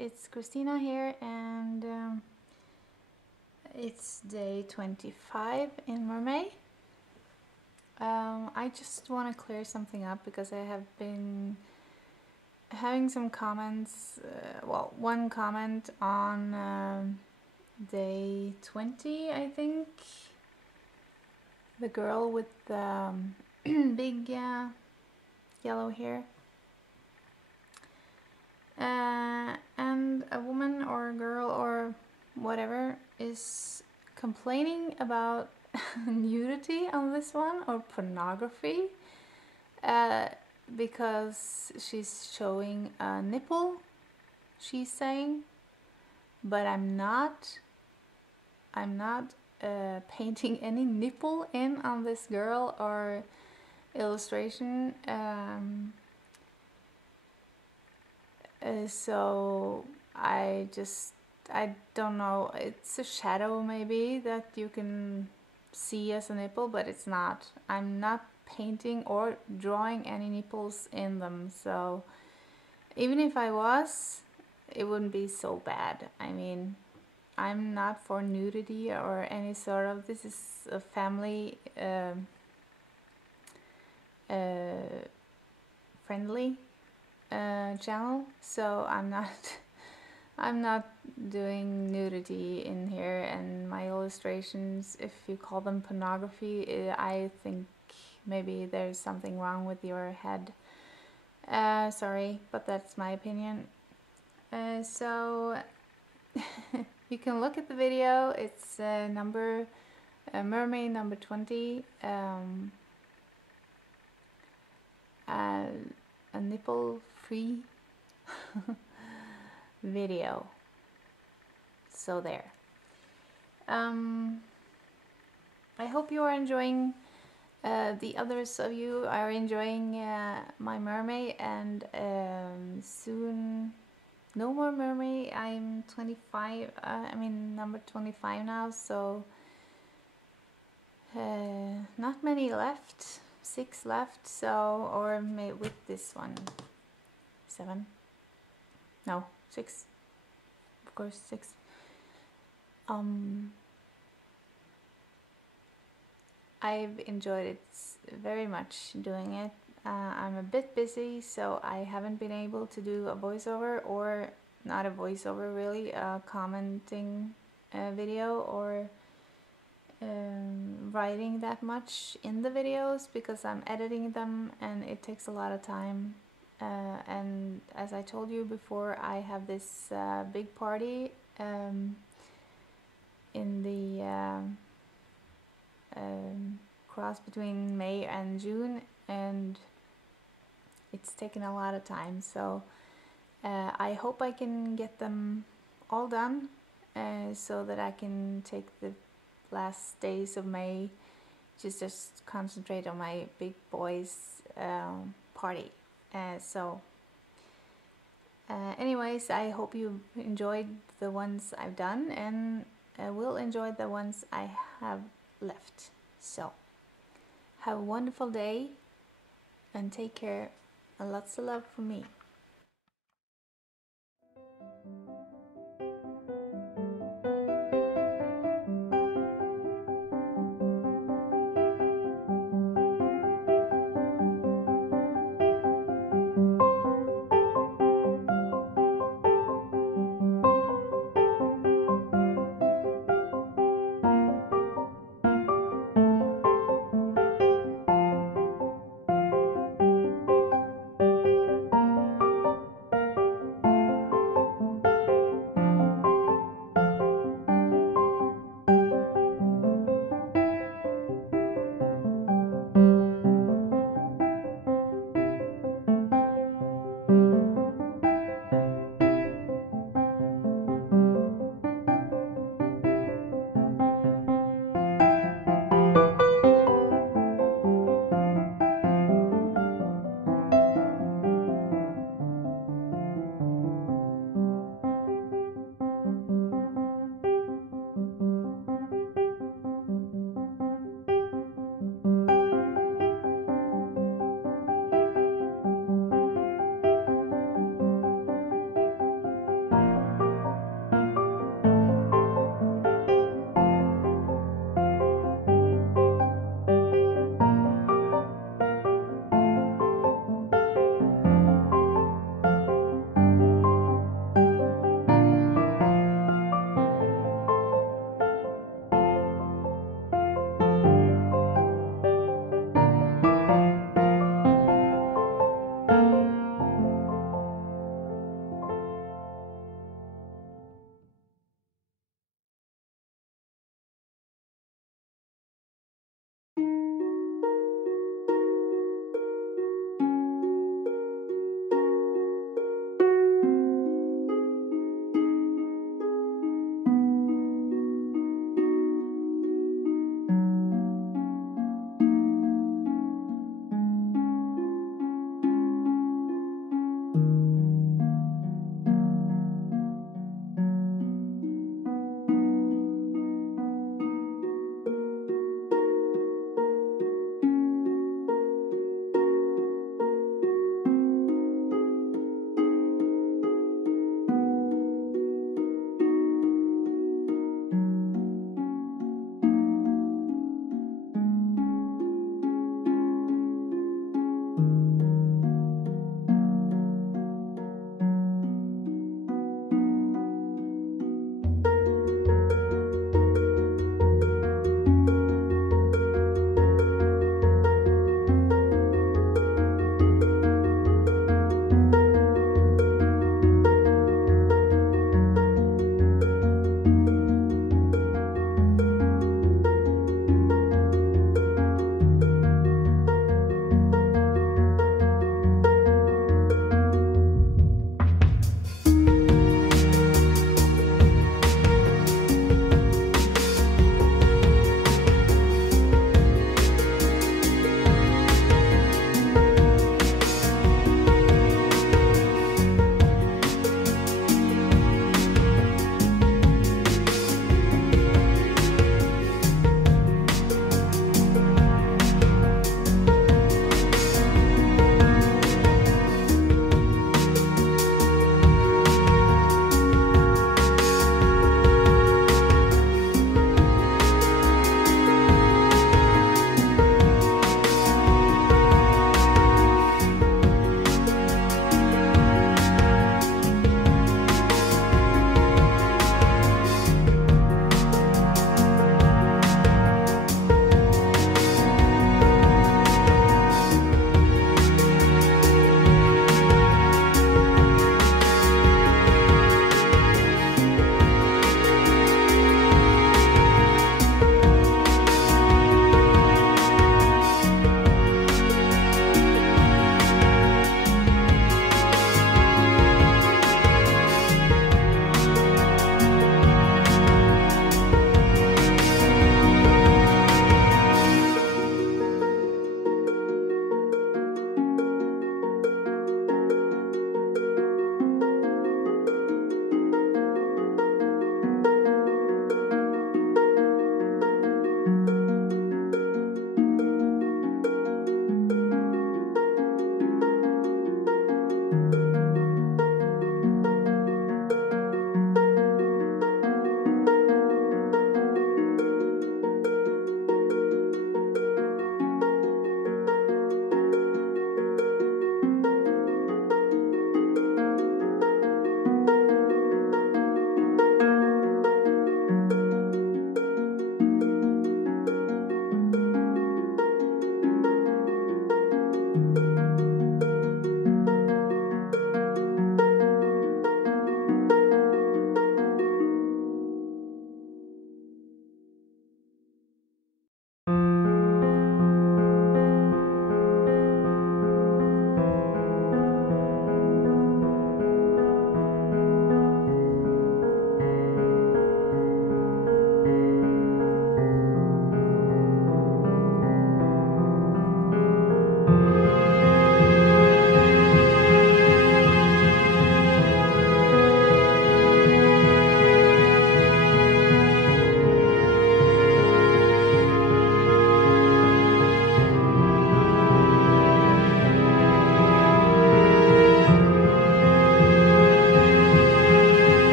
it's Christina here, and it's day 25 in MERMAY. I just want to clear something up because I have been having some comments, well, one comment on day 20, I think, the girl with the big yellow hair. And a woman or a girl or whatever is complaining about nudity on this one, or pornography, because she's showing a nipple, she's saying, but I'm not painting any nipple in on this girl or illustration. So I don't know, it's a shadow maybe that you can see as a nipple, but it's not. I'm not painting or drawing any nipples in them, so even if I was, it wouldn't be so bad. I mean, I'm not for nudity or any sort of, this is a family friendly channel, so I'm not doing nudity in here, and my illustrations, if you call them pornography, I think maybe there's something wrong with your head. Sorry, but that's my opinion. So you can look at the video. It's MERMAY number 20. A nipple-free video. So there. I hope you are enjoying, the others of you are enjoying my MERMAY, and soon no more MERMAY. I'm 25, I mean number 25 now, so not many left, 6 left, so, or maybe with this one, 7, no, 6, of course 6. I've enjoyed it very much doing it. I'm a bit busy, so I haven't been able to do a voiceover, or not a voiceover really, a commenting video, or writing that much in the videos, because I'm editing them and it takes a lot of time. And as I told you before, I have this big party in the cross between May and June, and it's taken a lot of time, so I hope I can get them all done, so that I can take the last days of May just concentrate on my big boys party. So anyways, I hope you enjoyed the ones I've done, and will enjoy the ones I have left. So have a wonderful day and take care, and lots of love from me.